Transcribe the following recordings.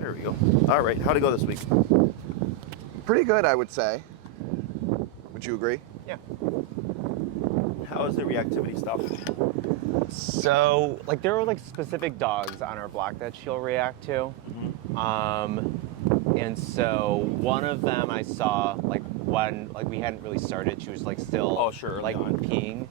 There we go. All right, how'd it go this week? Pretty good, I would say. Would you agree? Yeah. How is the reactivity stuff? So, like, there were like specific dogs on our block that she'll react to. And so one of them I saw like when like we hadn't really started, she was like still like peeing.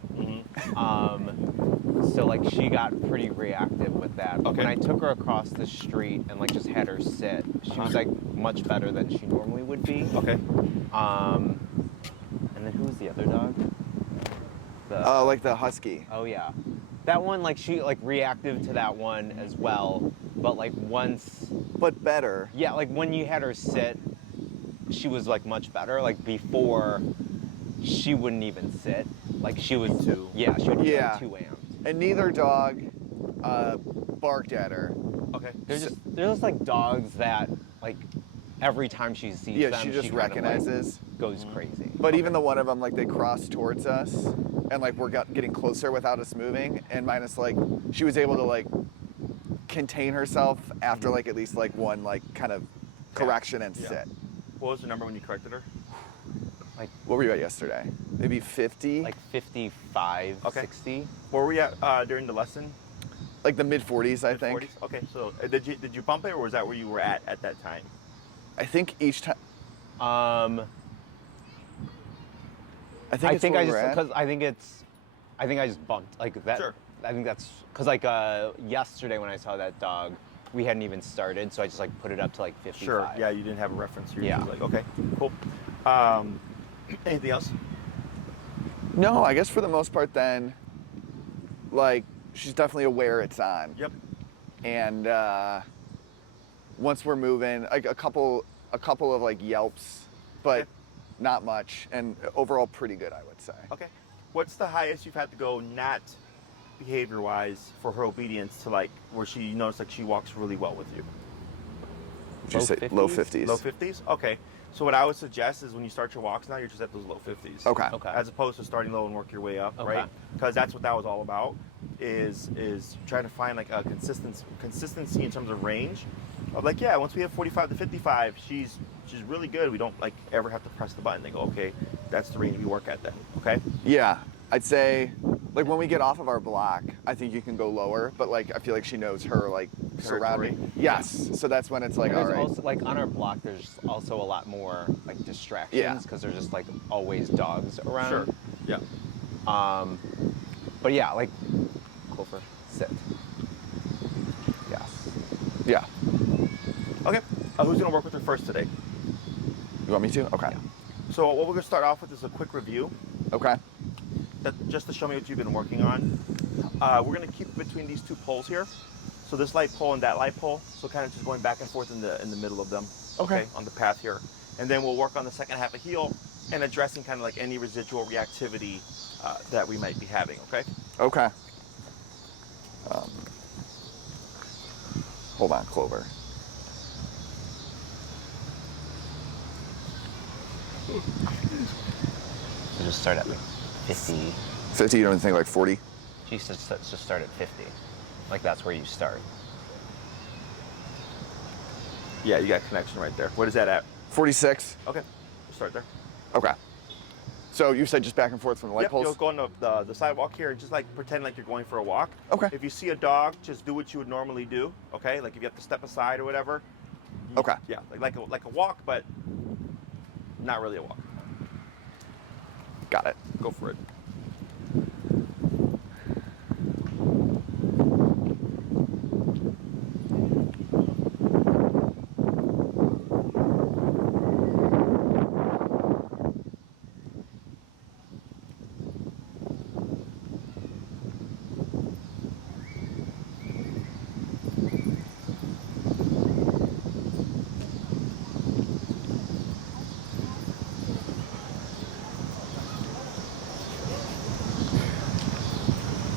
So like she got pretty reactive with that. But when I took her across the street and like just had her sit, she was like much better than she normally would be. Okay. And then who was the other dog? Like the husky. Oh yeah. That one, like she like reactive to that one as well, but like once. But better. Yeah, like when you had her sit, she was like much better. Like before, she wouldn't even sit. Like she was too. Yeah, she would be like too amped. And neither dog barked at her. Okay. They're just like dogs that like every time she sees them, she just recognizes. Kind of, like, goes crazy. But even the one of them, like they crossed towards us, and like we're getting closer without us moving, and minus like she was able to like contain herself after like at least like one like kind of correction and sit. What was the number when you corrected her? Like what were you at yesterday? Maybe 50? Like 55, 60. Where were you at during the lesson? Like the mid-40s, I think. Mid-40s? Okay, so did you bump it, or was that where you were at that time? I think each time. I think I just bumped like that. Sure. I think that's because like yesterday when I saw that dog, we hadn't even started, so I just like put it up to like 55. Sure. Yeah, you didn't have a reference. You're just like, okay, cool. Anything else? No, I guess for the most part then, like, she's definitely aware it's on. Yep. And once we're moving, like a couple of like yelps, but not much, and overall pretty good, I would say. Okay. What's the highest you've had to go not behavior-wise for her obedience to like where she noticed like she walks really well with you? Would you say low 50s? Low 50s? Okay. So what I would suggest is when you start your walks now, you're just at those low 50s. Okay. As opposed to starting low and work your way up, right? Because that's what that was all about, is trying to find like a consistency in terms of range. Of like, yeah, once we have 45 to 55, she's really good. We don't like ever have to press the button. They go, okay, that's the range we work at then, okay? Yeah, I'd say like when we get off of our block, I think you can go lower, but like I feel like she knows her like surrounding. Yes, so that's when it's like, all right. Also, like on our block, there's also a lot more like distractions because there's just like always dogs around. Sure. Yeah. But yeah, like Clover, sit. Yes. Yeah. Okay. Who's gonna work with her first today? You want me to? Okay. Yeah. So what we're gonna start off with is a quick review. Okay. Just to show me what you've been working on. We're gonna keep between these two poles here. So this light pole and that light pole. So kind of just going back and forth in the middle of them. Okay. On the path here. And then we'll work on the second half of heel and addressing kind of like any residual reactivity that we might be having, okay? Okay. Hold on, Clover. So just start at like 50. 50, you don't think like 40? She said just start at 50. Like that's where you start. Yeah, you got connection right there. What is that at? 46. Okay, we'll start there. Okay. So you said just back and forth from the light poles? You'll go on the sidewalk here and just like pretend like you're going for a walk. Okay. If you see a dog, just do what you would normally do, okay? Like if you have to step aside or whatever. Okay. Yeah, like a walk, but not really a walk. Got it. Go for it.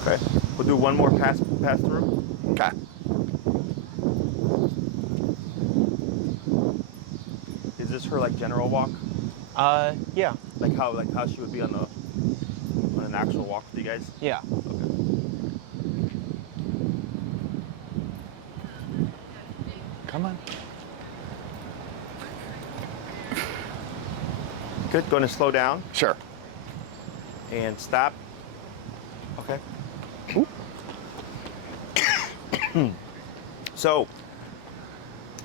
Okay. We'll do one more pass through. Okay. Is this her like general walk? Yeah. Like how she would be on an actual walk with you guys? Yeah. Okay. Come on. Good. Going to slow down Sure. and stop. Okay. So,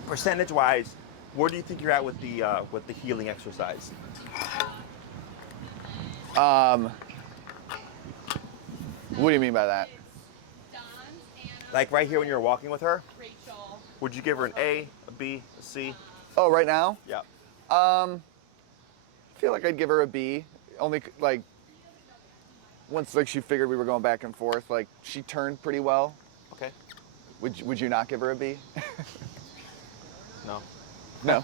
percentage-wise, where do you think you're at with the healing exercise? What do you mean by that? Like right here when you're walking with her, would you give her an A, a B, a C? Oh, right now? Yeah. I feel like I'd give her a B. Only like once like she figured we were going back and forth, like she turned pretty well. Okay. Would you not give her a B? No. No.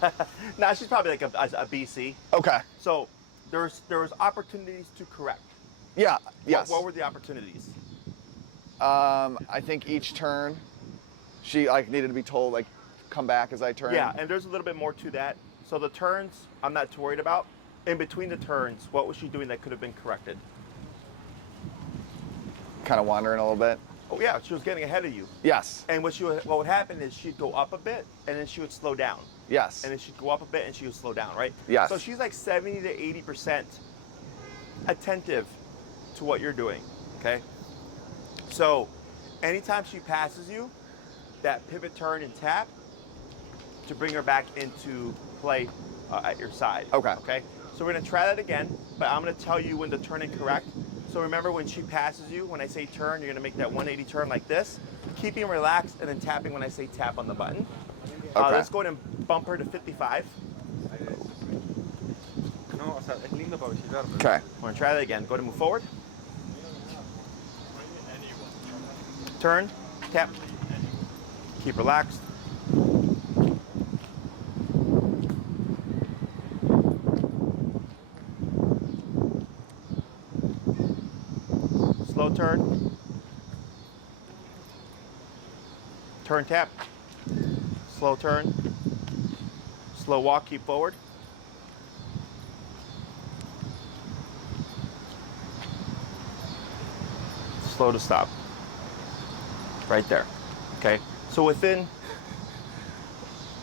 No, she's probably like a B, C. Okay. So there was opportunities to correct. Yeah. Yes. What were the opportunities? I think each turn, she like needed to be told like, come back as I turn. Yeah, and there's a little bit more to that. So the turns, I'm not too worried about. In between the turns, what was she doing that could have been corrected? Kind of wandering a little bit. Oh yeah, she was getting ahead of you. Yes. And what would happen is she'd go up a bit, and then she would slow down. Yes. And then she'd go up a bit, and she would slow down, right? Yes. So she's like 70 to 80% attentive to what you're doing, okay? So anytime she passes you, that pivot turn and tap to bring her back into play at your side. Okay. Okay. So we're gonna try that again, but I'm gonna tell you when to turn and correct. So remember when she passes you, when I say turn, you're gonna make that 180 turn like this, keeping relaxed and then tapping when I say tap on the button. Okay. Let's go ahead and bump her to 55. Okay. We're gonna try that again. Go ahead and move forward. Turn, tap, keep relaxed. Slow turn. Turn, tap. Slow turn. Slow walk, keep forward. Slow to stop. Right there. Okay. So within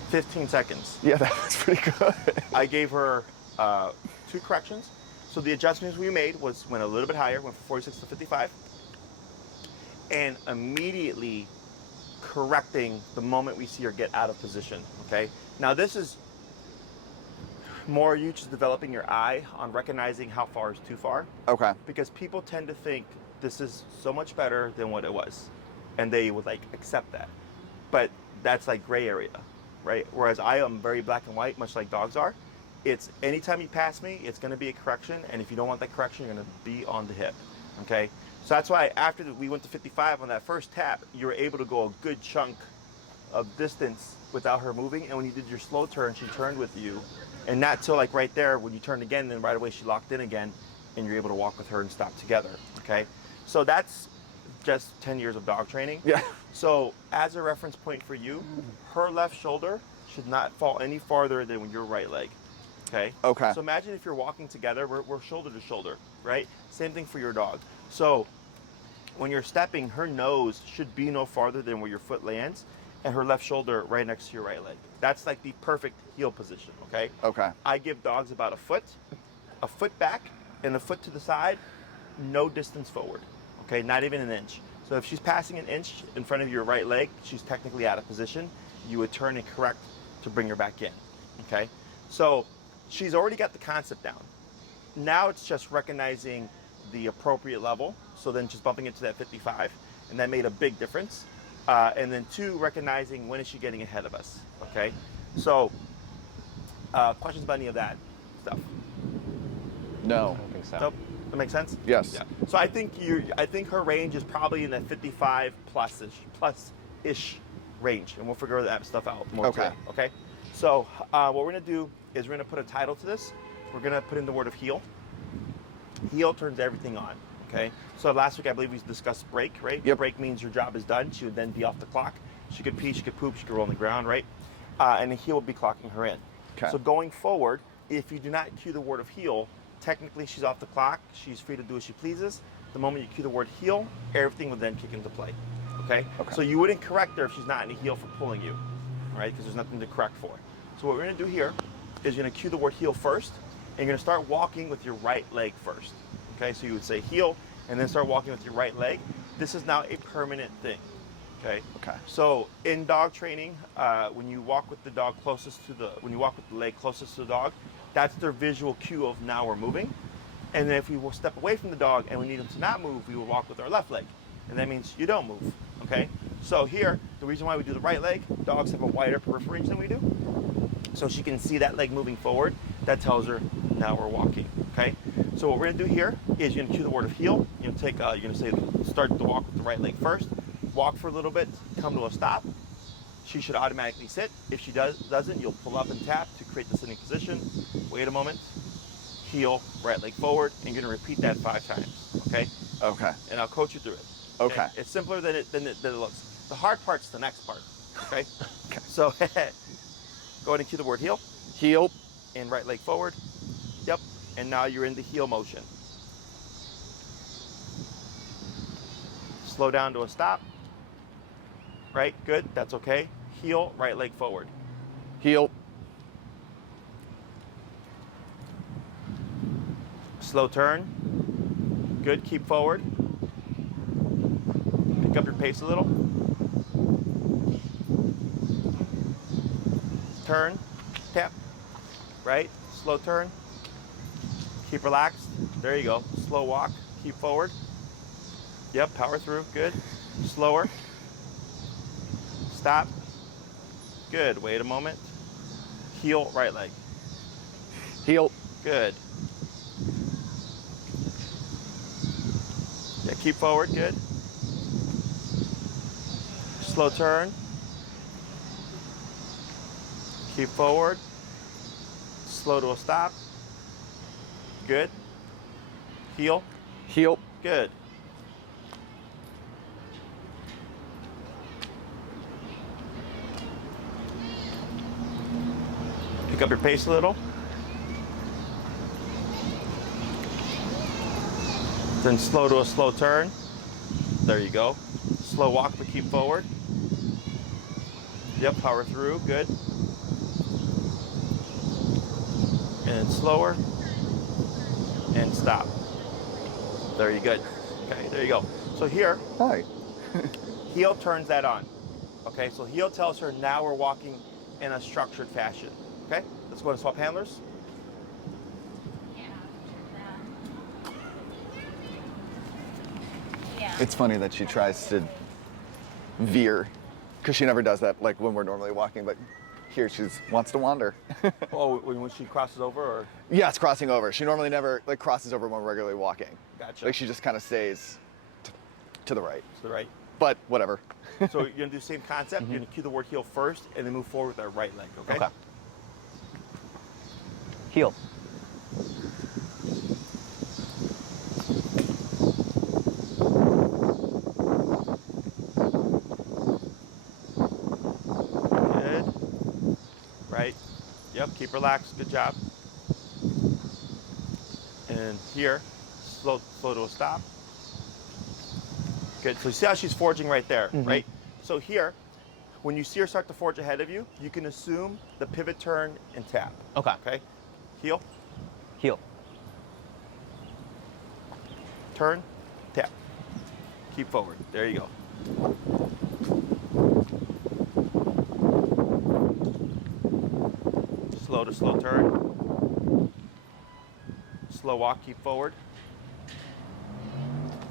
15 seconds, Yeah, that was pretty good. I gave her 2 corrections. So the adjustments we made went a little bit higher, went from 46 to 55, and immediately correcting the moment we see her get out of position. Okay. Now this is more you just developing your eye on recognizing how far is too far, Okay. because people tend to think this is so much better than what it was, and they would like accept that, but that's like gray area, right? Whereas I am very black and white, much like dogs are. It's anytime you pass me, it's going to be a correction, and if you don't want that correction, you're going to be on the hip. Okay, so that's why after we went to 55 on that first tap, you were able to go a good chunk of distance without her moving, and when you did your slow turn, she turned with you, and not till like right there when you turned again, then right away she locked in again, and you're able to walk with her and stop together. Okay, so that's just 10 years of dog training. Yeah. So as a reference point for you, her left shoulder should not fall any farther than your right leg. Okay. Okay. So imagine if you're walking together, we're shoulder to shoulder, right? Same thing for your dog. So when you're stepping, her nose should be no farther than where your foot lands, and her left shoulder right next to your right leg. That's like the perfect heel position, okay? Okay. I give dogs about a foot back, and a foot to the side, no distance forward, okay? Not even an inch. So if she's passing an inch in front of your right leg, she's technically out of position. You would turn and correct to bring her back in, okay? So she's already got the concept down. Now it's just recognizing the appropriate level. So then just bumping it to that 55, and that made a big difference. And then 2, recognizing when is she getting ahead of us, okay? So questions about any of that stuff? No. I don't think so. Nope. That makes sense? Yes. Yeah. So I think her range is probably in that 55 plus-ish range, and we'll figure that stuff out more Okay. today, okay? So what we're gonna do is we're gonna put a title to this. We're gonna put in the word of heel. Heel turns everything on, okay? So last week I believe we discussed break, right? Yep. Break means your job is done. She would then be off the clock. She could pee, she could poop, she could roll on the ground, right? And the heel would be clocking her in. Okay. So going forward, if you do not cue the word of heel, technically she's off the clock. She's free to do as she pleases. The moment you cue the word heel, everything will then kick into play, okay? Okay. So you wouldn't correct her if she's not in a heel for pulling you, right? Because there's nothing to correct for. So what we're gonna do here is you're gonna cue the word heel first, you're gonna start walking with your right leg first. Okay, so you would say heel, and then start walking with your right leg. This is now a permanent thing. Okay. Okay. So in dog training, when you walk with the dog closest to when you walk with the leg closest to the dog, that's their visual cue of now we're moving. And then if we will step away from the dog and we need them to not move, we will walk with our left leg. And that means you don't move, okay? So here, the reason why we do the right leg, dogs have a wider peripheral range than we do. So she can see that leg moving forward. That tells her now we're walking, okay? So what we're gonna do here is you're gonna cue the word of heel. You're gonna say, start the walk with the right leg first. Walk for a little bit, come to a stop. She should automatically sit. If she doesn't, you'll pull up and tap to create the sitting position. Wait a moment. Heel, right leg forward, and you're gonna repeat that 5 times, okay? Okay. And I'll coach you through it. Okay. It's simpler than it looks. The hard part's the next part, okay? Okay. So go ahead and cue the word heel, Heel. and right leg forward. Yep, and now you're in the heel motion. Slow down to a stop. Right, good, that's okay. Heel, right leg forward. Heel. Slow turn. Good, keep forward. Pick up your pace a little. Turn, tap, right? Slow turn. Keep relaxed. There you go. Slow walk, keep forward. Yep, power through, good. Slower. Stop. Good, wait a moment. Heel, right leg. Heel. Good. Yeah, keep forward, good. Slow turn. Keep forward. Slow to a stop. Good. Heel. Heel. Good. Pick up your pace a little. Then slow to a slow turn. There you go. Slow walk, but keep forward. Yep, power through, good. And slower. And stop. There you go. Okay, there you go. So here, Hi. heel turns that on. Okay, so heel tells her now we're walking in a structured fashion. Okay, let's go to swap handlers. It's funny that she tries to veer, because she never does that like when we're normally walking, but here she wants to wander. Oh, when she crosses over, or? Yeah, it's crossing over. She normally never like crosses over when we're regularly walking. Gotcha. Like she just kind of stays to the right. To the right. But whatever. So you're gonna do the same concept. You're gonna cue the word heel first, and then move forward with our right leg. Okay. Okay. Heel. Good. Right. Yep. Keep relaxed. Good job. And here, slow to a stop. Good. So you see how she's forging right there, right? So here, when you see her start to forge ahead of you, you can assume the pivot turn and tap. Okay. Okay. Heel, Heel. turn, tap. Keep forward. There you go. Slow to slow turn. Slow walk, keep forward.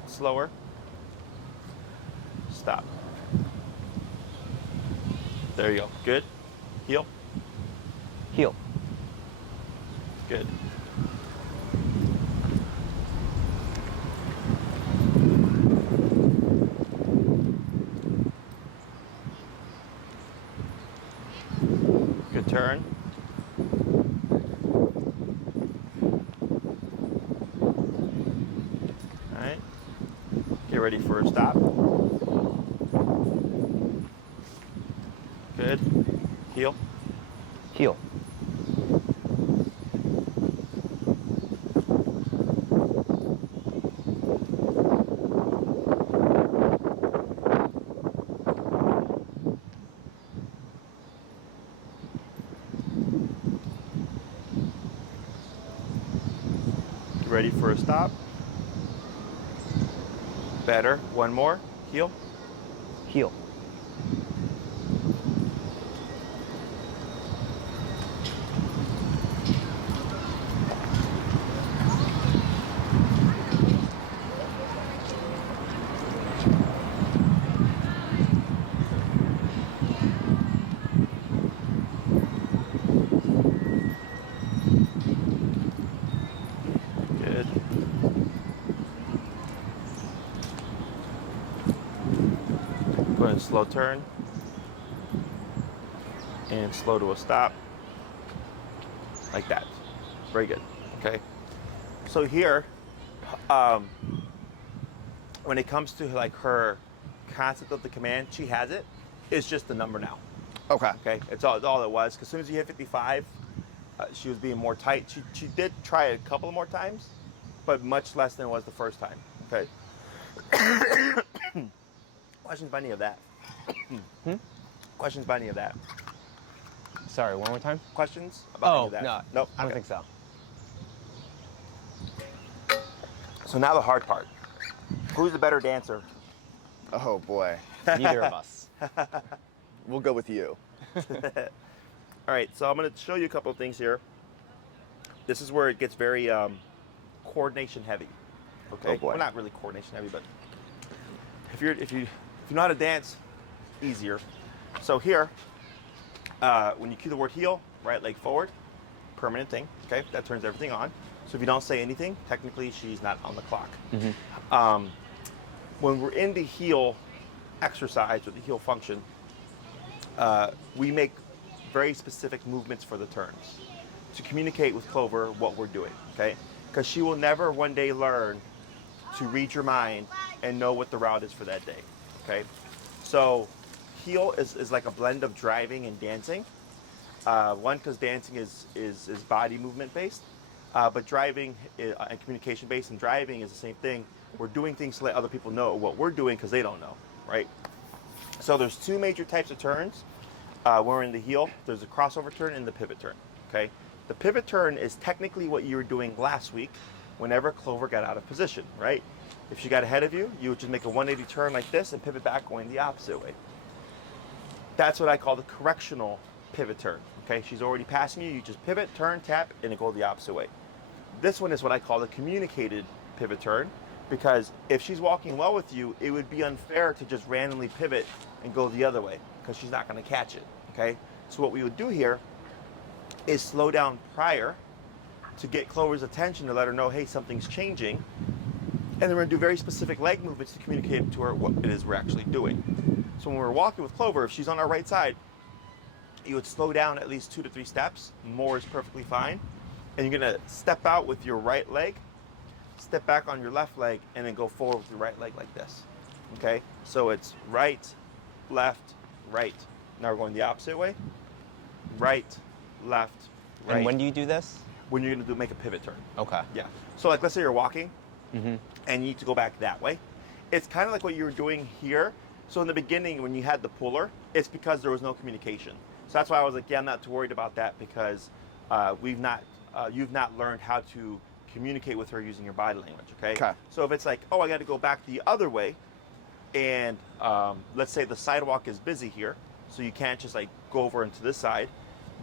Slower. Stop. There you go. Good. Heel. Heel. Good. Good turn. All right. Get ready for a stop. Good. Heel. Heel. Ready for a stop. Better. One more. Heel. Heel. Good. Go ahead and slow turn. And slow to a stop. Like that. Very good. Okay. So here, when it comes to like her concept of the command, she has it. It's just the number now. Okay. Okay. It's all it was. Because as soon as you hit 55, she was being more tight. She did try it a couple more times, but much less than it was the first time. Okay. Questions by any of that? Questions by any of that? Sorry, one more time? Questions about any of that? No. Nope. I don't Okay. think so. So now the hard part. Who's the better dancer? Oh boy. Neither of us. We'll go with you. All right, so I'm going to show you a couple of things here. This is where it gets very coordination heavy. Okay. Oh boy. Well, not really coordination heavy, but if you know how to dance, easier. So here, when you cue the word heel, right leg forward, permanent thing. Okay, that turns everything on. So if you don't say anything, technically she's not on the clock. When we're in the heel exercise or the heel function, we make very specific movements for the turns to communicate with Clover what we're doing, okay? Because she will never one day learn to read your mind and know what the route is for that day, okay? So heel is like a blend of driving and dancing. One, because dancing is body movement based, but driving and communication based, and driving is the same thing. We're doing things to let other people know what we're doing because they don't know, right? So there's two major types of turns. We're in the heel. There's a crossover turn and the pivot turn, okay? The pivot turn is technically what you were doing last week whenever Clover got out of position, right? If she got ahead of you, you would just make a 180 turn like this and pivot back going the opposite way. That's what I call the correctional pivot turn, okay? She's already passing you, you just pivot, turn, tap, and it go the opposite way. This one is what I call the communicated pivot turn, because if she's walking well with you, it would be unfair to just randomly pivot and go the other way, because she's not going to catch it, okay? So what we would do here is slow down prior to get Clover's attention to let her know, hey, something's changing. And then we're going to do very specific leg movements to communicate to her what it is we're actually doing. So when we're walking with Clover, if she's on our right side, you would slow down at least 2 to 3 steps. More is perfectly fine. And you're going to step out with your right leg, step back on your left leg, and then go forward with your right leg like this, okay? So it's right, left, right. Now we're going the opposite way. Right, left, right. And when do you do this? When you're going to make a pivot turn. Okay. Yeah. So like, let's say you're walking, and you need to go back that way. It's kind of like what you were doing here. So in the beginning, when you had the puller, it's because there was no communication. So that's why I was like, yeah, I'm not too worried about that, because you've not learned how to communicate with her using your body language, okay? Okay. So if it's like, oh, I got to go back the other way, and let's say the sidewalk is busy here, so you can't just like go over into this side,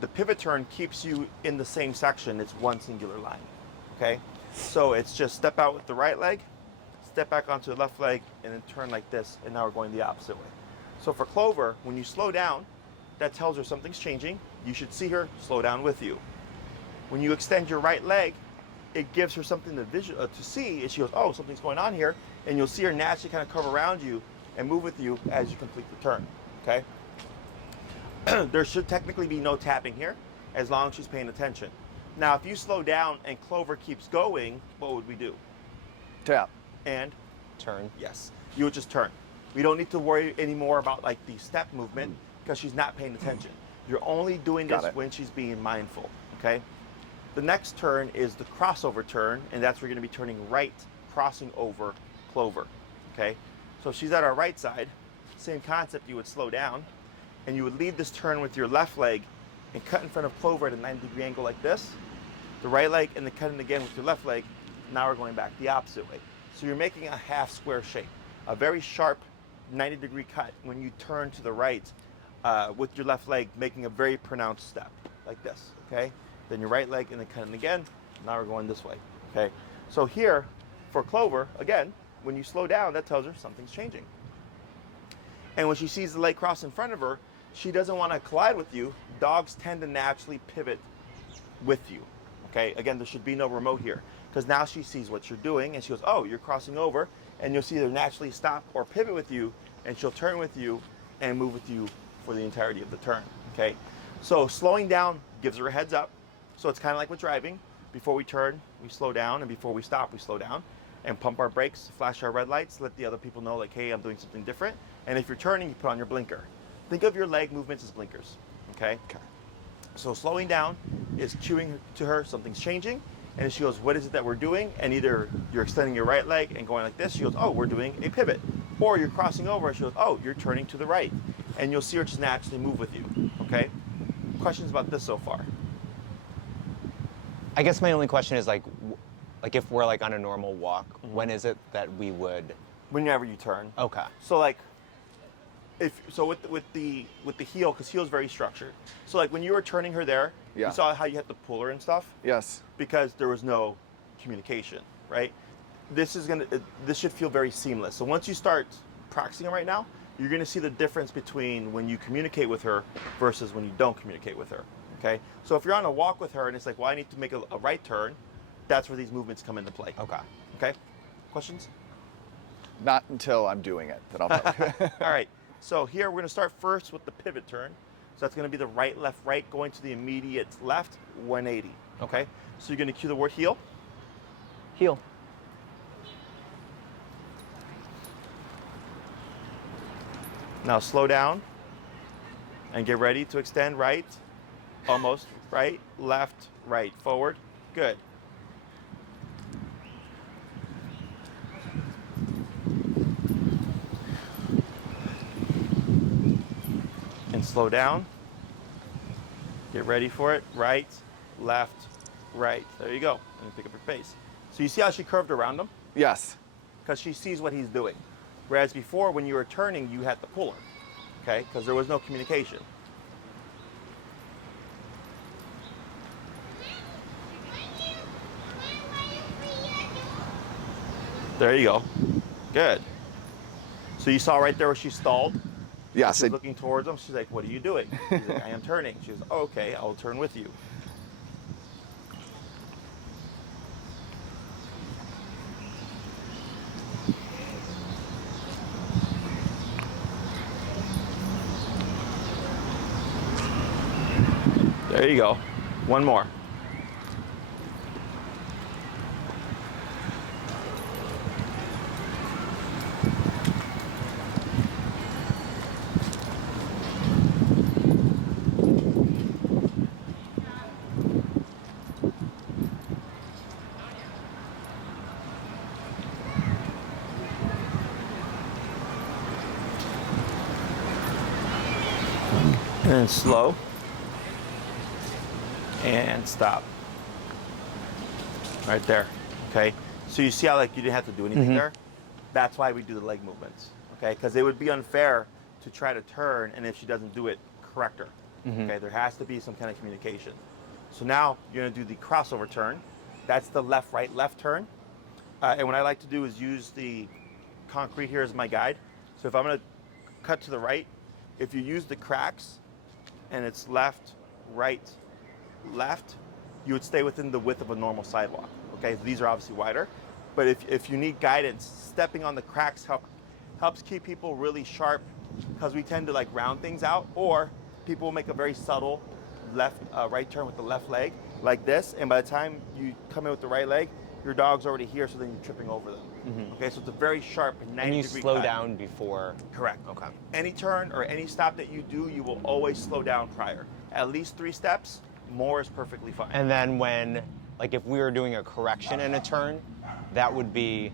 the pivot turn keeps you in the same section. It's one singular line, okay? So it's just step out with the right leg, step back onto the left leg, and then turn like this, and now we're going the opposite way. So for Clover, when you slow down, that tells her something's changing. You should see her slow down with you. When you extend your right leg, it gives her something to see, and she goes, oh, something's going on here, and you'll see her naturally kind of curve around you and move with you as you complete the turn, okay? There should technically be no tapping here, as long as she's paying attention. Now, if you slow down and Clover keeps going, what would we do? Tap. And Turn. yes, you would just turn. We don't need to worry anymore about like the step movement, because she's not paying attention. You're only doing this when she's being mindful, okay? The next turn is the crossover turn, and that's where you're going to be turning right, crossing over Clover, okay? So if she's at our right side, same concept, you would slow down, and you would lead this turn with your left leg and cut in front of Clover at a 90-degree angle like this. The right leg, and then cut in again with your left leg Now we're going back the opposite way. So you're making a half square shape, a very sharp 90-degree cut when you turn to the right with your left leg, making a very pronounced step like this, okay? Then your right leg and then cutting again. Now we're going this way, okay? So here, for Clover, again, when you slow down, that tells her something's changing. And when she sees the leg cross in front of her, she doesn't want to collide with you. Dogs tend to naturally pivot with you, okay? Again, there should be no remote here because now she sees what you're doing and she goes, oh, you're crossing over, and you'll see her naturally stop or pivot with you, and she'll turn with you and move with you for the entirety of the turn, okay? So slowing down gives her a heads up. So it's kind of like with driving. Before we turn, we slow down, and before we stop, we slow down and pump our brakes, flash our red lights, let the other people know, like, hey, I'm doing something different. And if you're turning, you put on your blinker. Think of your leg movements as blinkers, okay? Okay. So slowing down is cueing to her something's changing, and she goes, what is it that we're doing? And either you're extending your right leg and going like this, she goes, oh, we're doing a pivot. Or you're crossing over, and she goes, oh, you're turning to the right. And you'll see her just naturally move with you, okay? Questions about this so far? I guess my only question is like if we're like on a normal walk, when is it that we would? Whenever you turn. Okay. So like, with the heel, because heel's very structured. So like when you were turning her there, Yeah. you saw how you had to pull her and stuff Yes. because there was no communication, right? This should feel very seamless. So once you start practicing it right now, you're gonna see the difference between when you communicate with her versus when you don't communicate with her, okay? So if you're on a walk with her and it's like, well, I need to make a right turn, that's where these movements come into play. Okay. Okay? Questions? Not until I'm doing it that I'll know. All right. So here we're going to start first with the pivot turn. So that's going to be the right, left, right, going to the immediate left, 180. Okay? So you're going to cue the word heel. Heel. Now slow down and get ready to extend right, almost right, left, right, forward. Good. And slow down. Get ready for it. Right, left, right. There you go. And pick up your pace. So you see how she curved around him? Yes. Because she sees what he's doing. Whereas before, when you were turning, you had to pull her, okay? Because there was no communication. There you go. Good. So you saw right there where she stalled? Yes. She's looking towards him. She's like, what are you doing? He's like, I am turning. She goes, oh, okay, I'll turn with you. There you go. One more. And slow. And stop. Right there. Okay? So you see how like you didn't have to do anything there? That's why we do the leg movements. Okay? Because it would be unfair to try to turn, and if she doesn't do it, correct her. Okay? There has to be some kind of communication. So now you're going to do the crossover turn. That's the left, right, left turn. And what I like to do is use the concrete here as my guide. So if I'm going to cut to the right, if you use the cracks and it's left, right, left, you would stay within the width of a normal sidewalk. Okay, these are obviously wider, but if you need guidance, stepping on the cracks helps keep people really sharp, because we tend to like round things out, or people will make a very subtle left, right turn with the left leg like this, and by the time you come in with the right leg, your dog's already here, so then you're tripping over them. Okay, so it's a very sharp 90-degree And you slow cut. down before. Correct. Okay. Any turn or any stop that you do, you will always slow down prior. At least 3 steps, more is perfectly fine. And then when, like if we were doing a correction in a turn, that would be,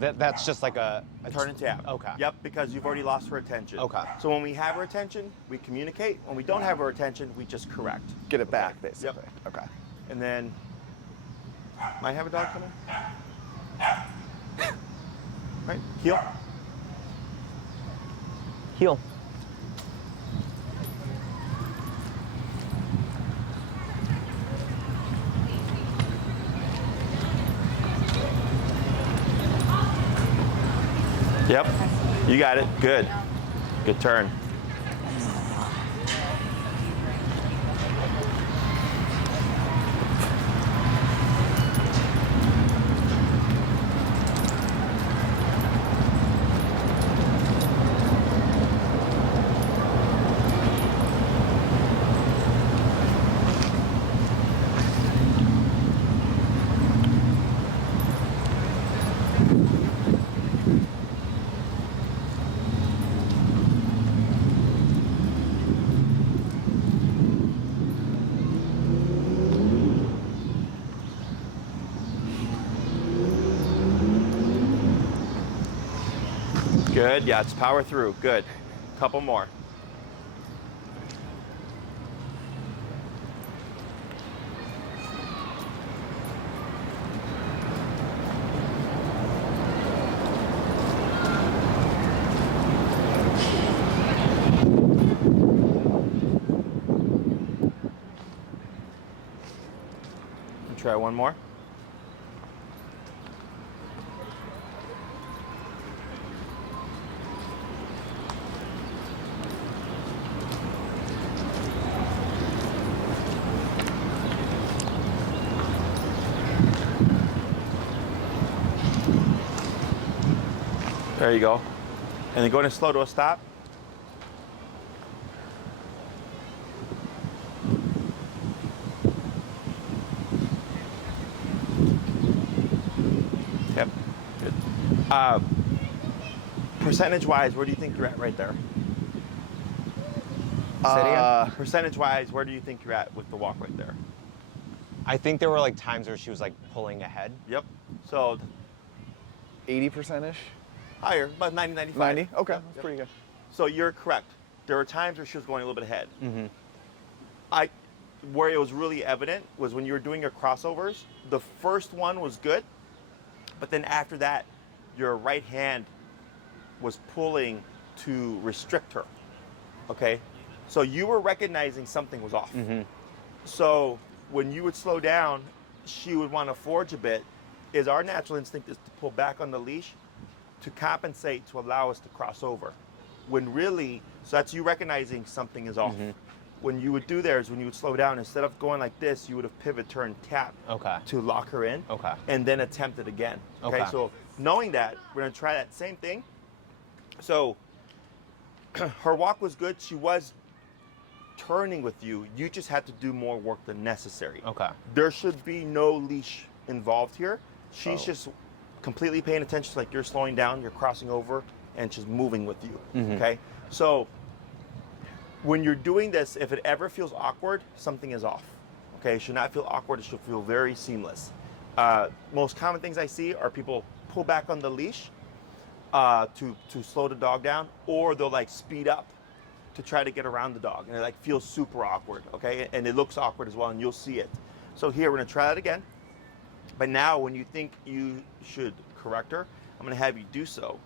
that's just like a turn and tap. Okay. Yep, because you've already lost her attention. Okay. So when we have her attention, we communicate. When we don't have her attention, we just correct. Get it back, basically. Yep. Okay. And then Might have a dog coming. Right, heel. Heel. Yep, you got it. Good. Good turn. Good, yeah, it's power through, good. Couple more. Try one more. There you go. And then go ahead and slow to a stop. Yep. Good. Percentage-wise, where do you think you're at right there? Say it again? Percentage-wise, where do you think you're at with the walk right there? I think there were like times where she was like pulling ahead. Yep. So 80%-ish? higher, about 90, 95. 90? Okay, Yep, that's yep. pretty good. So you're correct. There were times where she was going a little bit ahead. Mm-hmm. Where it was really evident was when you were doing your crossovers. The first one was good, but then after that, your right hand was pulling to restrict her. Okay, so you were recognizing something was off. Mm-hmm. So when you would slow down, she would want to forge a bit. Our natural instinct is to pull back on the leash to compensate to allow us to cross over. When really, so that's you recognizing something is off. Mm-hmm. When you would do there is when you would slow down, instead of going like this, you would have pivot, turn, tap to lock her in, and then attempt it again. Okay, so knowing that, we're gonna try that same thing. So her walk was good. She was turning with you. You just had to do more work than necessary. Okay. There should be no leash involved here. She's just completely paying attention, like you're slowing down, you're crossing over, and she's moving with you. Mm-hmm. Okay, so when you're doing this, if it ever feels awkward, something is off. Okay, it should not feel awkward. It should feel very seamless. Most common things I see are people pull back on the leash to slow the dog down, or they'll like speed up to try to get around the dog, and it like feels super awkward. Okay, and it looks awkward as well, and you'll see it. So here we're gonna try that again. But now, when you think you should correct her, I'm gonna have you do so.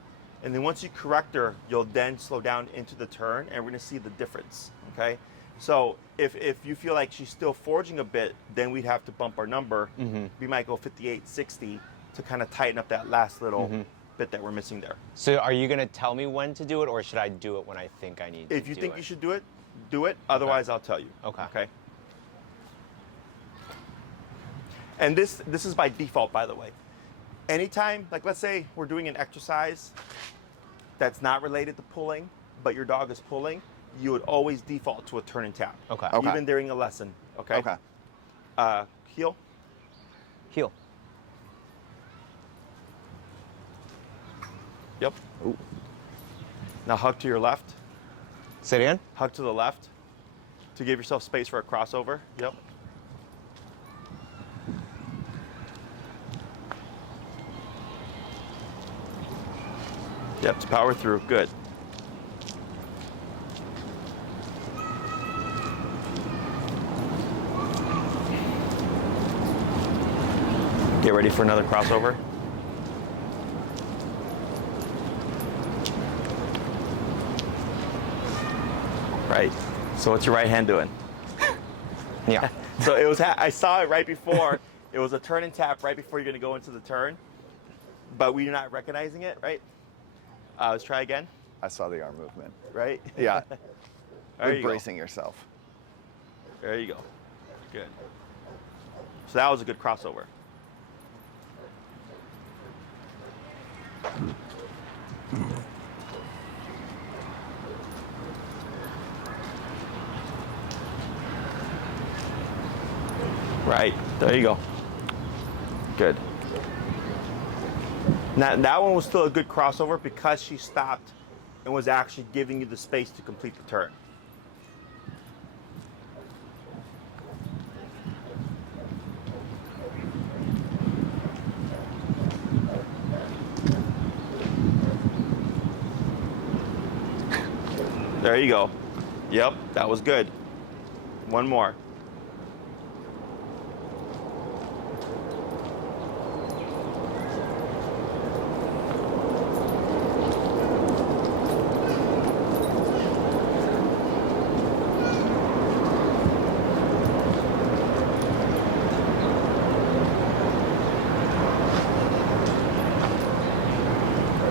And then once you correct her, you'll then slow down into the turn, and we're gonna see the difference, okay? So if you feel like she's still forging a bit, then we'd have to bump our number. Mm-hmm. We might go 58, 60 to kind of tighten up that last little bit that we're missing there. So are you gonna tell me when to do it, or should I do it when I think I need to do it? If you think you should do it, do it. Otherwise, I'll tell you. Okay. And this is by default, by the way. Anytime, like let's say we're doing an exercise that's not related to pulling, but your dog is pulling, you would always default to a turn and tap. Okay. Even during a lesson. Okay. Heel. Heel. Yep. Ooh. Now hug to your left. Say it again. Hug to the left to give yourself space for a crossover. Yep. Yep, it's power through. Good. Get ready for another crossover. Right. So what's your right hand doing? Yeah. So it was. I saw it right before. It was a turn and tap right before you're going to go into the turn, but we're not recognizing it, right? Let's try again. I saw the arm movement. Right? Yeah. There you go. Bracing yourself. There you go. Good. So that was a good crossover. Right. There you go. Good. Now that one was still a good crossover because she stopped and was actually giving you the space to complete the turn. There you go. Yep, that was good. One more.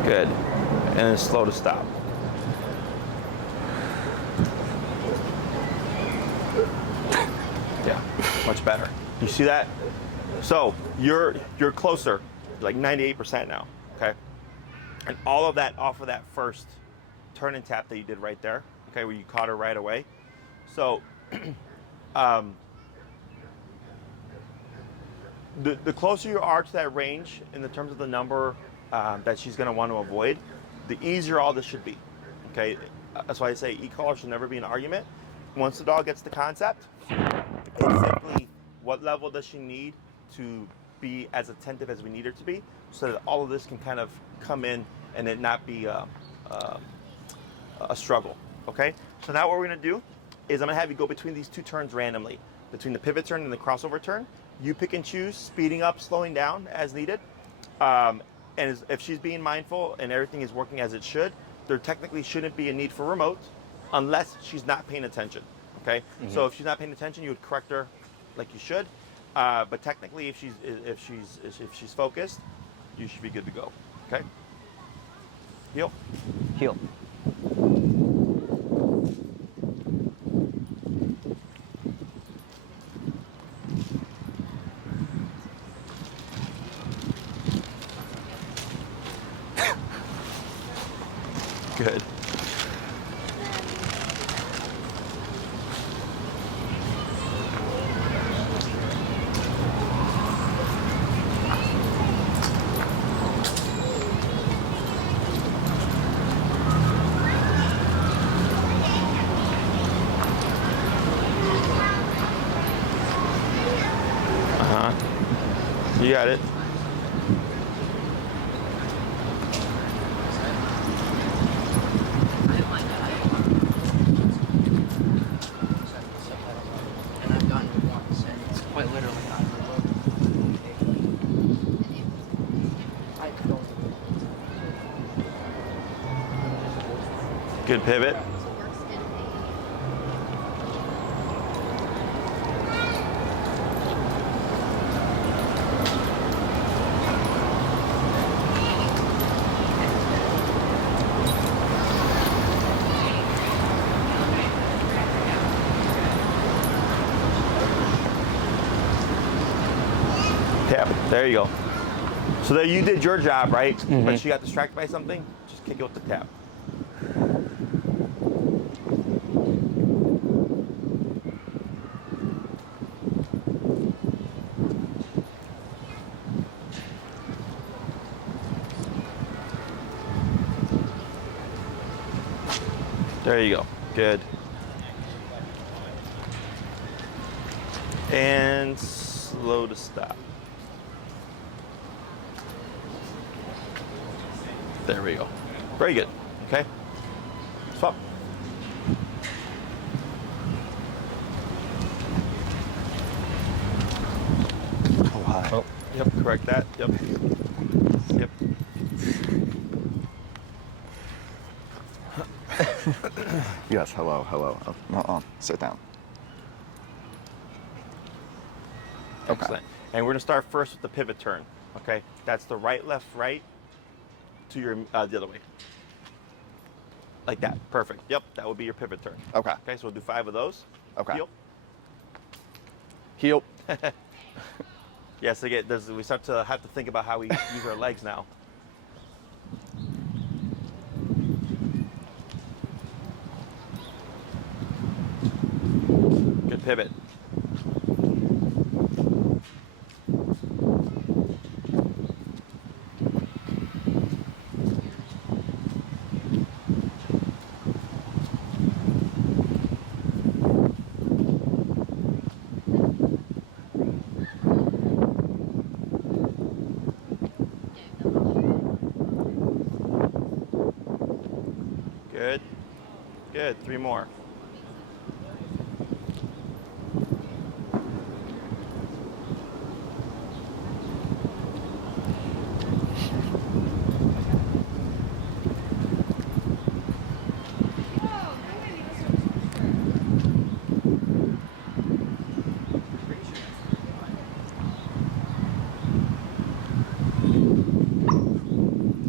Good. And then slow to stop. Yeah, much better. You see that? So you're closer, like 98% now, okay? And all of that off of that first turn and tap that you did right there, okay, where you caught her right away. So the closer you are to that range in the terms of the number that she's going to want to avoid, the easier all this should be, okay? That's why I say e-collar should never be an argument. Once the dog gets the concept, it's simply what level does she need to be as attentive as we need her to be, so that all of this can kind of come in and it not be a struggle, okay? So now what we're gonna do is I'm gonna have you go between these two turns randomly, between the pivot turn and the crossover turn. You pick and choose, speeding up, slowing down as needed. And if she's being mindful and everything is working as it should, there technically shouldn't be a need for remote unless she's not paying attention, okay? Mm-hmm. So if she's not paying attention, you would correct her like you should. But technically, if she's focused, you should be good to go, okay? Heel. Heel. Good. You got it. Good pivot. Tap. There you go. So there you did your job, right? Mm-hmm. But she got distracted by something, just kick it with the tap. There you go. Good. And slow to stop. There we go. Very good. Okay. Swap. Oh, hi. Oh. Yep, correct that. Yep. Yep. Yes, hello, hello. Sit down. Okay. Excellent. And we're gonna start first with the pivot turn. Okay, that's the right, left, right to your the other way. Like that. Perfect. Yep, that would be your pivot turn. Okay. Okay, so we'll do 5 of those. Okay. Heel. Heel. Yes, again, we start to have to think about how we use our legs now. Good pivot. Good. Good. 3 more.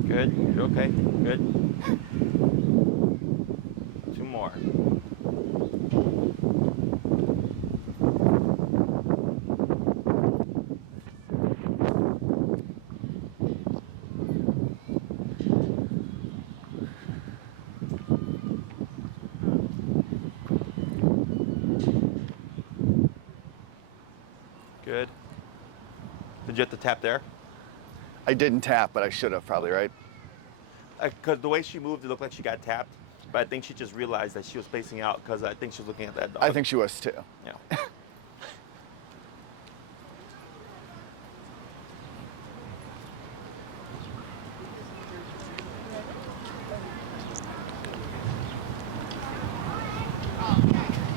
Good. You're okay. Good. 2 more. Good. Did you have to tap there? I didn't tap, but I should have probably, right? Because the way she moved, it looked like she got tapped. But I think she just realized that she was spacing out because I think she was looking at that dog. I think she was too. Yeah.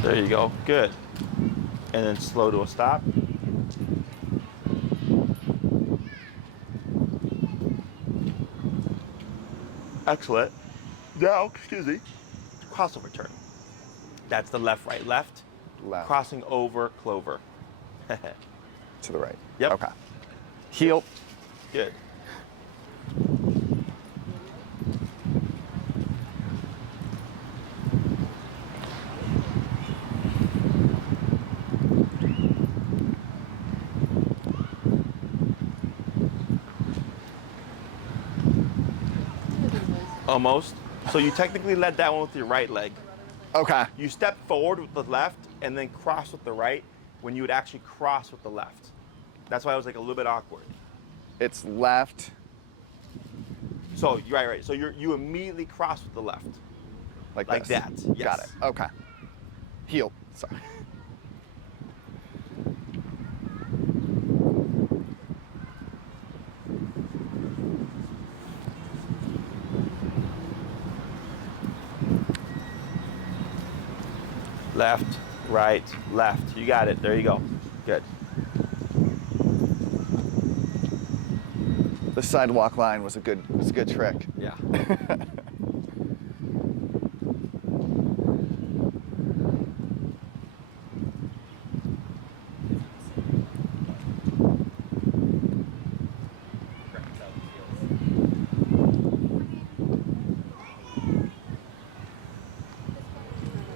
There you go. Good. And then slow to a stop. Excellent. Now, excuse me, crossover turn. That's the left, right, left. Left. Crossing over Clover. To the right. Yep. Okay. Heel. Good. Almost. So you technically led that one with your right leg. Okay. You step forward with the left and then cross with the right when you would actually cross with the left. That's why I was like a little bit awkward. It's left. So you're right. So you immediately cross with the left. Like Like this. that, yes. Got it. Okay. Heel. Sorry. Left, right, left. You got it. There you go. Good. The sidewalk line was a good trick. Yeah.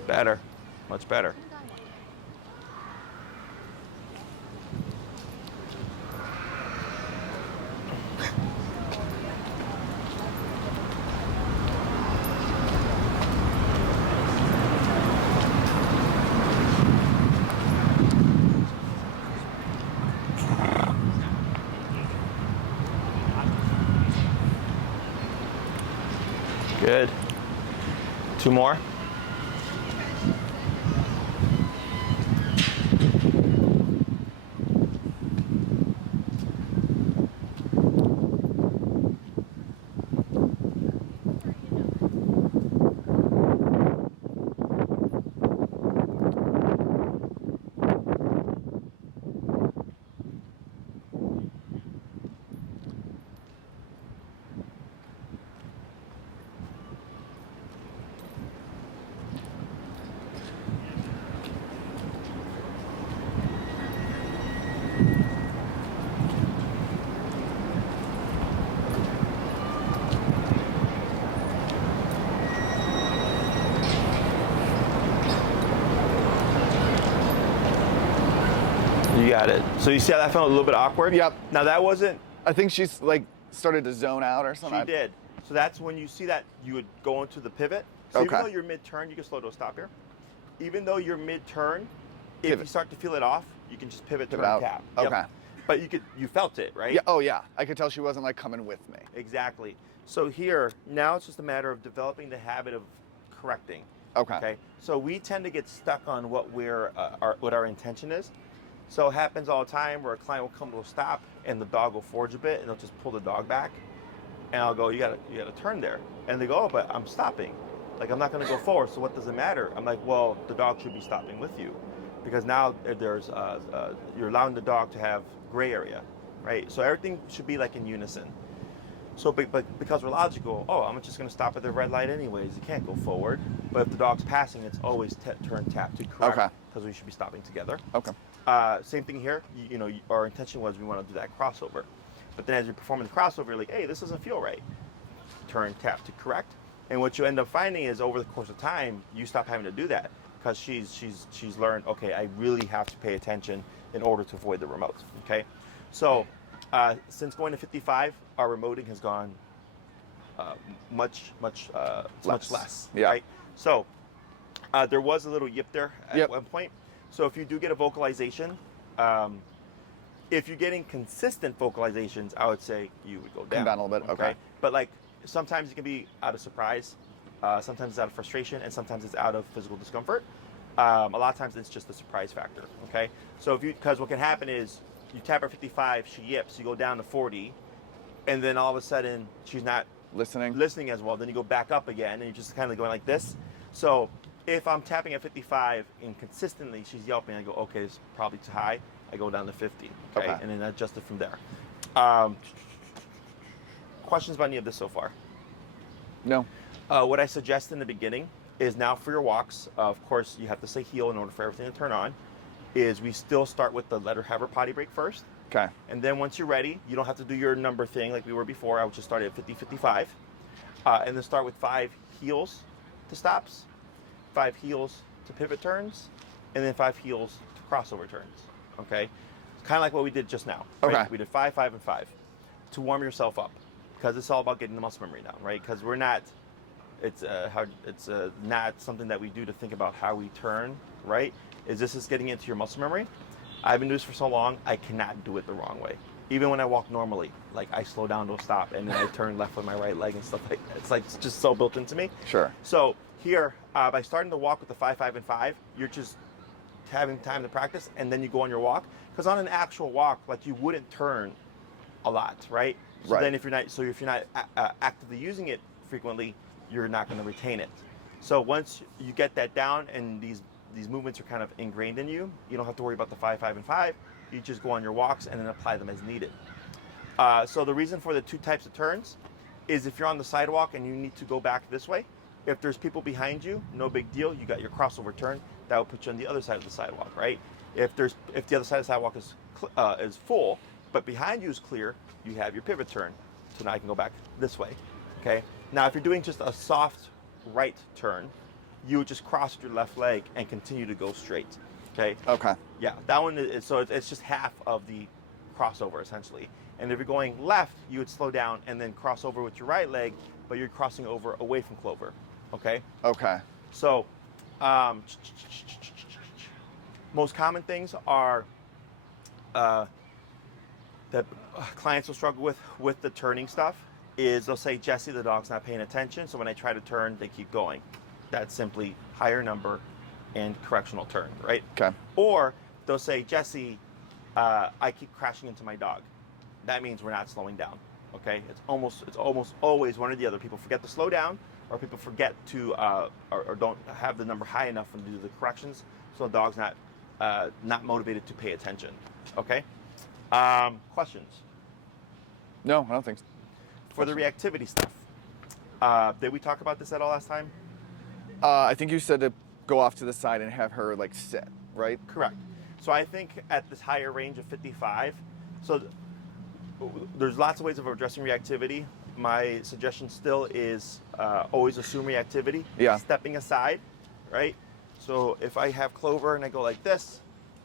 Better. Much better. Good. 2 more. You got it. So you see how that felt a little bit awkward? Yep. Now that wasn't. I think she's like started to zone out or something. She did. So that's when you see that you would go into the pivot. So even Okay. though you're mid-turn, you can slow to a stop here. Even though you're mid-turn, if Pivot. you start to feel it off, you can just pivot, turn, out. tap. Okay. But you felt it, right? Yeah. Oh yeah. I could tell she wasn't like coming with me. Exactly. So here, now it's just a matter of developing the habit of correcting. Okay. Okay. So we tend to get stuck on what what our intention is. So it happens all the time where a client will come to a stop and the dog will forge a bit and they'll just pull the dog back, and I'll go, you gotta turn there, and they go, oh, but I'm stopping, like I'm not gonna go forward. So what does it matter? I'm like, well, the dog should be stopping with you, because now there's you're allowing the dog to have gray area, right? So everything should be like in unison. So, but because we're logical, oh, I'm just going to stop at the red light anyways. You can't go forward. But if the dog's passing, it's always turn, tap to correct. Okay. Because we should be stopping together. Okay. Same thing here. Our intention was we want to do that crossover. But then as you're performing the crossover, you're like, hey, this doesn't feel right. Turn, tap to correct. And what you end up finding is over the course of time, you stop having to do that because she's learned, okay, I really have to pay attention in order to avoid the remote. Okay. So since going to 55, our remoting has gone much less. Yeah. Right? So there was a little yip there at Yep. one point. So if you do get a vocalization, if you're getting consistent vocalizations, I would say you would go down. Come down a little bit. Okay. But like sometimes it can be out of surprise, sometimes it's out of frustration, and sometimes it's out of physical discomfort. A lot of times it's just the surprise factor. Okay. So because what can happen is you tap her 55, she yips, you go down to 40, and then all of a sudden she's not listening as well. Then you go back up again, and you're just kind of going like this. So if I'm tapping at 55 and consistently she's yelping, I go, okay, it's probably too high. I go down to 50, okay? And then adjust it from there. Questions about any of this so far? No. What I suggest in the beginning is now for your walks, of course, you have to say heel in order for everything to turn on, is we still start with let her have her potty break first. Okay. And then once you're ready, you don't have to do your number thing like we were before. I would just start at 50, 55. And then start with 5 heels to stops, 5 heels to pivot turns, and then 5 heels to crossover turns. Okay? It's kind of like what we did just now. Right? Okay. We did 5, 5, and 5 to warm yourself up, because it's all about getting the muscle memory down, right? Because we're not, it's not something that we do to think about how we turn, right? This is getting into your muscle memory. I've been doing this for so long, I cannot do it the wrong way. Even when I walk normally, like I slow down to a stop and then I turn left with my right leg and stuff like that. It's just so built into me. Sure. So here, by starting to walk with the 5, 5, and 5, you're just having time to practice, and then you go on your walk. Because on an actual walk, like you wouldn't turn a lot, right? So Right. then if you're not actively using it frequently, you're not going to retain it. So once you get that down and these movements are kind of ingrained in you, you don't have to worry about the 5, 5, and 5. You just go on your walks and then apply them as needed. So the reason for the 2 types of turns is if you're on the sidewalk and you need to go back this way, if there's people behind you, no big deal. You got your crossover turn. That will put you on the other side of the sidewalk, right? If the other side of the sidewalk is full, but behind you is clear, you have your pivot turn. So now I can go back this way, okay? Now if you're doing just a soft right turn, you would just cross your left leg and continue to go straight, okay? Okay. Yeah, that one is, so it's just half of the crossover essentially. And if you're going left, you would slow down and then cross over with your right leg, but you're crossing over away from Clover, okay? Okay. So, most common things are that clients will struggle with the turning stuff is they'll say, Jesse, the dog's not paying attention, so when I try to turn, they keep going. That's simply higher number and correctional turn, right? Okay. Or they'll say, Jesse, I keep crashing into my dog. That means we're not slowing down, okay? It's almost always one or the other. People forget to slow down, or people forget to, or don't have the number high enough when they do the corrections, so the dog's not motivated to pay attention, okay? Questions? No, I don't think so. For the reactivity stuff, did we talk about this at all last time? I think you said to go off to the side and have her like sit, right? Correct. So I think at this higher range of 55, so there's lots of ways of addressing reactivity. My suggestion still is always assume reactivity. Yeah. Stepping aside, right? So if I have Clover and I go like this,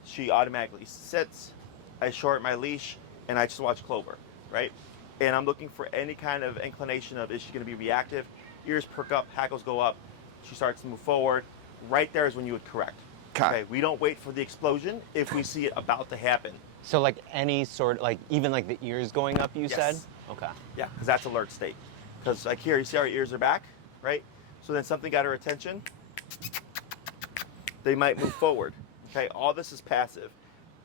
she automatically sits. I short my leash, and I just watch Clover, right? And I'm looking for any kind of inclination of, is she going to be reactive? Ears perk up, hackles go up. She starts to move forward. Right there is when you would correct. Okay. We don't wait for the explosion if we see it about to happen. So like any sort, like even like the ears going up, you said? Okay. Yeah, because that's alert state. Because like here, you see our ears are back, right? So then something got her attention. They might move forward. Okay, all this is passive.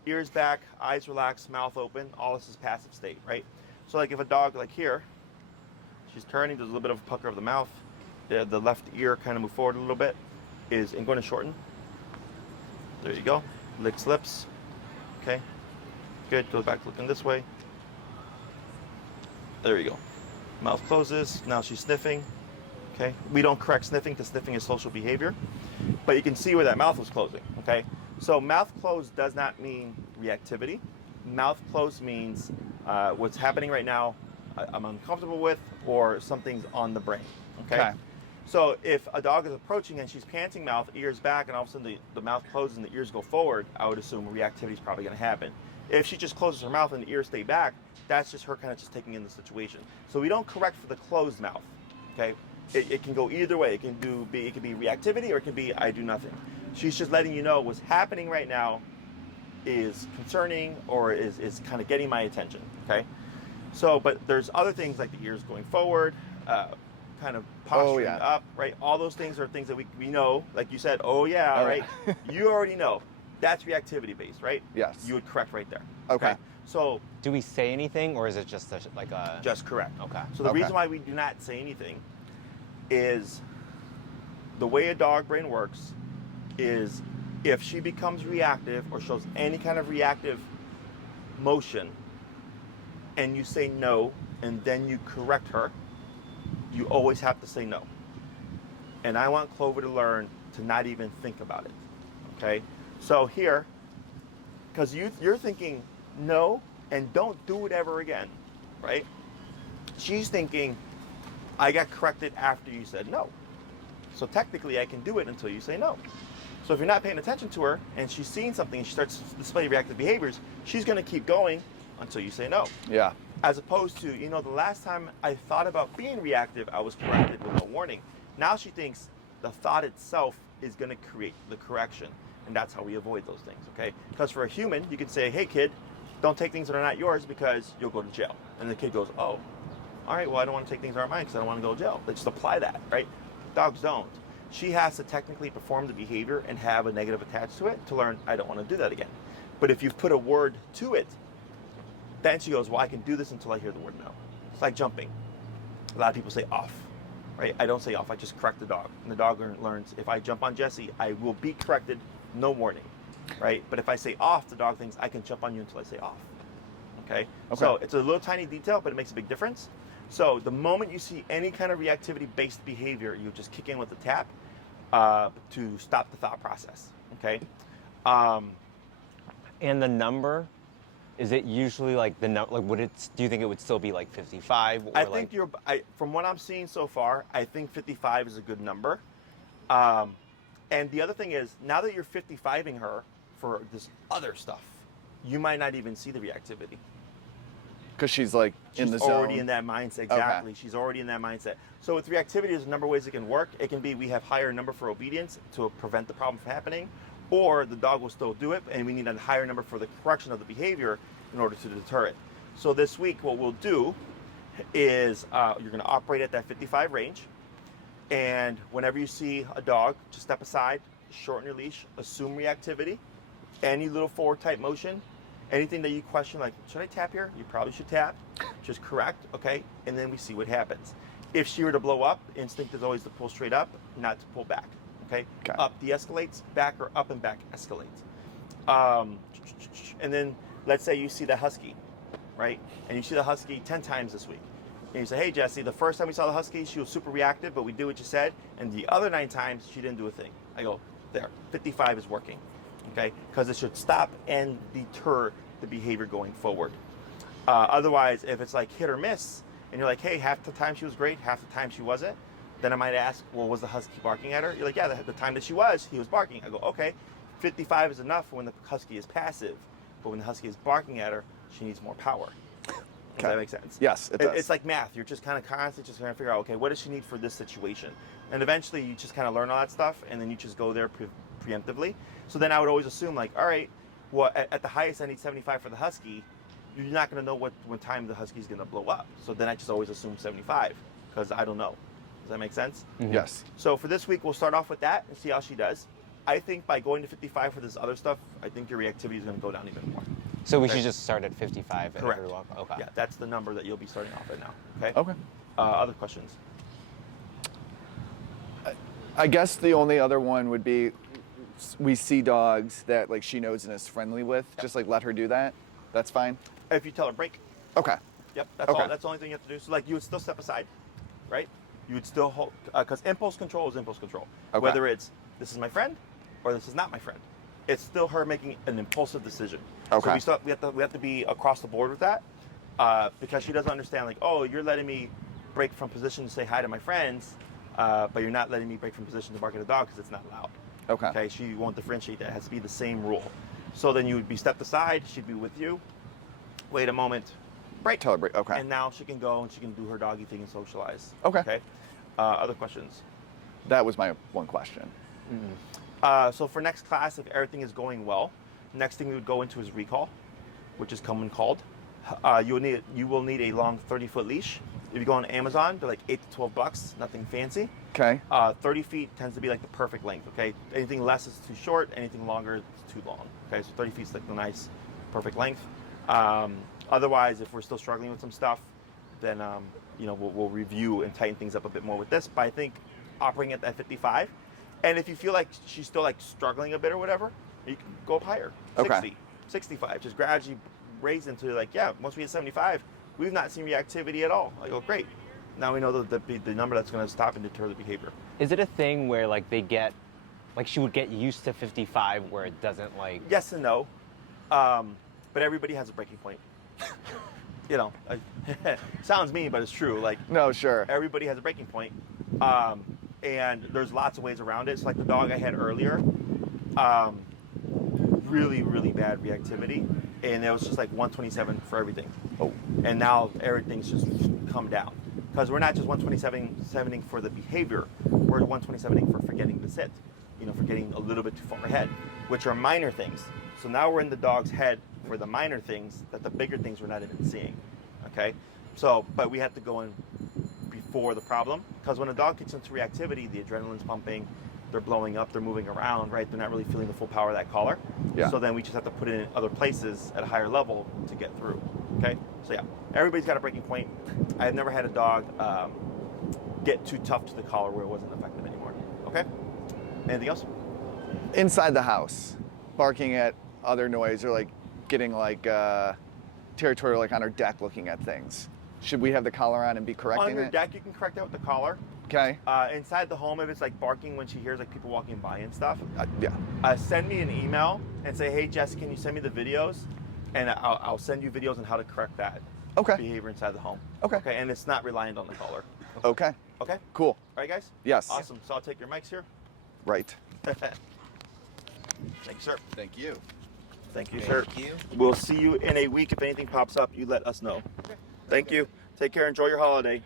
Ears back, eyes relaxed, mouth open. All this is passive state, right? So like if a dog like here, she's turning, there's a little bit of a pucker of the mouth. The left ear kind of move forward a little bit. I'm going to shorten. There you go. Licks lips. Okay. Good. Goes back looking this way. There you go. Mouth closes. Now she's sniffing. Okay. We don't correct sniffing because sniffing is social behavior. But you can see where that mouth was closing. Okay. So mouth closed does not mean reactivity. Mouth closed means what's happening right now I'm uncomfortable with, or something's on the brain. Okay. So if a dog is approaching and she's panting mouth, ears back, and all of a sudden the mouth closes and the ears go forward, I would assume reactivity is probably going to happen. If she just closes her mouth and the ears stay back, that's just her kind of just taking in the situation. So we don't correct for the closed mouth. Okay. It can go either way. It can be reactivity, or it can be I do nothing. She's just letting you know what's happening right now is concerning, or is kind of getting my attention. Okay. So, but there's other things like the ears going forward, kind of posturing up, right? All those things are things that we know, like you said, right? You already know. That's reactivity based, right? Yes. You would correct right there. Okay. So, do we say anything, or is it just like a... Just correct. Okay. So the reason why we do not say anything is the way a dog brain works is if she becomes reactive or shows any kind of reactive motion, and you say no, and then you correct her, you always have to say no. And I want Clover to learn to not even think about it. Okay? So here, because you're thinking no and don't do it ever again, right? She's thinking, I got corrected after you said no. So technically I can do it until you say no. So if you're not paying attention to her and she's seeing something and she starts to display reactive behaviors, she's going to keep going until you say no. Yeah. As opposed to, the last time I thought about being reactive, I was corrected with no warning. Now she thinks the thought itself is going to create the correction. And that's how we avoid those things, okay? Because for a human, you could say, hey kid, don't take things that are not yours because you'll go to jail. And the kid goes, oh, all right, well I don't want to take things that aren't mine because I don't want to go to jail. They just apply that, right? Dogs don't. She has to technically perform the behavior and have a negative attached to it to learn, I don't want to do that again. But if you've put a word to it, then she goes, well, I can do this until I hear the word no. It's like jumping. A lot of people say off, right? I don't say off, I just correct the dog. And the dog learns, if I jump on Jesse, I will be corrected, no warning, right? But if I say off, the dog thinks I can jump on you until I say off, okay? So it's a little tiny detail, but it makes a big difference. So the moment you see any kind of reactivity-based behavior, you just kick in with the tap to stop the thought process, okay? And the number, is it usually like the number? Like, do you think it would still be like 55? Or I think from what I'm seeing so far, I think 55 is a good number. And the other thing is, now that you're 55ing her for this other stuff, you might not even see the reactivity. Because she's like in the zone. She's already in that mindset, exactly. Okay. She's already in that mindset. So with reactivity, there's a number of ways it can work. It can be we have higher number for obedience to prevent the problem from happening, or the dog will still do it, and we need a higher number for the correction of the behavior in order to deter it. So this week, what we'll do is you're going to operate at that 55 range, and whenever you see a dog, just step aside, shorten your leash, assume reactivity, any little forward type motion, anything that you question, like, should I tap here? You probably should tap. Just correct, okay? And then we see what happens. If she were to blow up, instinct is always to pull straight up, not to pull back, okay? Up de-escalates, back or up and back escalates. And then let's say you see the husky, right? And you see the husky 10 times this week. And you say, hey, Jesse, the first time we saw the husky, she was super reactive, but we did what you said. And the other 9 times, she didn't do a thing. I go, there, 55 is working. Okay, because it should stop and deter the behavior going forward. Otherwise, if it's like hit or miss, and you're like, hey, half the time she was great, half the time she wasn't, then I might ask, well, was the husky barking at her? You're like, yeah, the time that she was, he was barking. I go, okay, 55 is enough when the husky is passive, but when the husky is barking at her, she needs more power. Does that make sense? Yes, it does. It's like math. You're just kind of constantly just trying to figure out, okay, what does she need for this situation? And eventually you just kind of learn all that stuff, and then you just go there preemptively. So then I would always assume, like, all right, well, at the highest I need 75 for the husky. You're not going to know what time the husky's going to blow up. So then I just always assume 75 because I don't know. Does that make sense? Mm-hmm. Yes. So for this week, we'll start off with that and see how she does. I think by going to 55 for this other stuff, I think your reactivity is going to go down even more. So we should just start at 55 and Correct. every walk? Okay. Yeah, that's the number that you'll be starting off at now. Okay? Okay. Other questions? I guess the only other one would be we see dogs that like she knows and is friendly with. Yep. Just like let her do that. That's fine. If you tell her break. Okay. Yep, that's Okay. all. That's the only thing you have to do. So like you would still step aside, right? You would still hold, because impulse control is impulse control. Okay. Whether it's this is my friend or this is not my friend, it's still her making an impulsive decision. Okay. So we have to be across the board with that, because she doesn't understand like, oh, you're letting me break from position to say hi to my friends, but you're not letting me break from position to bark at a dog because it's not allowed. Okay. Okay. She won't differentiate that. It has to be the same rule. So then you would be stepped aside. She'd be with you. Wait a moment. Break. Tell her break. Okay. And now she can go and she can do her doggy thing and socialize. Okay. Okay. Other questions? That was my one question. So for next class, if everything is going well, next thing we would go into is recall, which is come when called. You will need a long 30-foot leash. If you go on Amazon, they're like $8 to $12, nothing fancy. Okay. 30 feet tends to be like the perfect length. Okay. Anything less is too short. Anything longer is too long. Okay. So 30 feet is like the nice, perfect length. Otherwise, if we're still struggling with some stuff, then we'll review and tighten things up a bit more with this. But I think operating at that 55, and if you feel like she's still like struggling a bit or whatever, you can go up higher. Okay. 60, 65, just gradually raise into like, yeah, once we hit 75, we've not seen reactivity at all. Like, oh, great. Now we know the number that's going to stop and deter the behavior. Is it a thing where like she would get used to 55 where it doesn't like... Yes and no, but everybody has a breaking point. Sounds mean, but it's true. Like, No, sure. everybody has a breaking point, and there's lots of ways around it. So like the dog I had earlier, really, really bad reactivity, and it was just like 127 for everything. Oh. And now everything's just come down because we're not just 127ing for the behavior, we're 127ing for forgetting to sit, for getting a little bit too far ahead, which are minor things. So now we're in the dog's head for the minor things that the bigger things we're not even seeing. Okay, so but we have to go in before the problem, because when a dog gets into reactivity, the adrenaline's pumping, they're blowing up, they're moving around, right? They're not really feeling the full power of that collar. Yeah. So then we just have to put it in other places at a higher level to get through. Okay, so yeah, everybody's got a breaking point. I've never had a dog get too tough to the collar where it wasn't effective anymore. Okay, anything else? Inside the house, barking at other noise or like getting like territorial, like on our deck looking at things. Should we have the collar on and be correcting On your it? deck, you can correct that with the collar. Okay. Inside the home, if it's like barking when she hears like people walking by and stuff, Yeah. send me an email and say, hey, Jess, can you send me the videos? And I'll send you videos on how to correct that Okay. behavior inside the home. Okay. Okay, and it's not reliant on the collar. Okay. Okay? Cool. All right, guys? Yes. Awesome. So I'll take your mics here. Right. Thank you, sir. Thank you. Thank you, sir. We'll see you in a week. If anything pops up, you let us know. Thank you. Take care. Enjoy your holiday.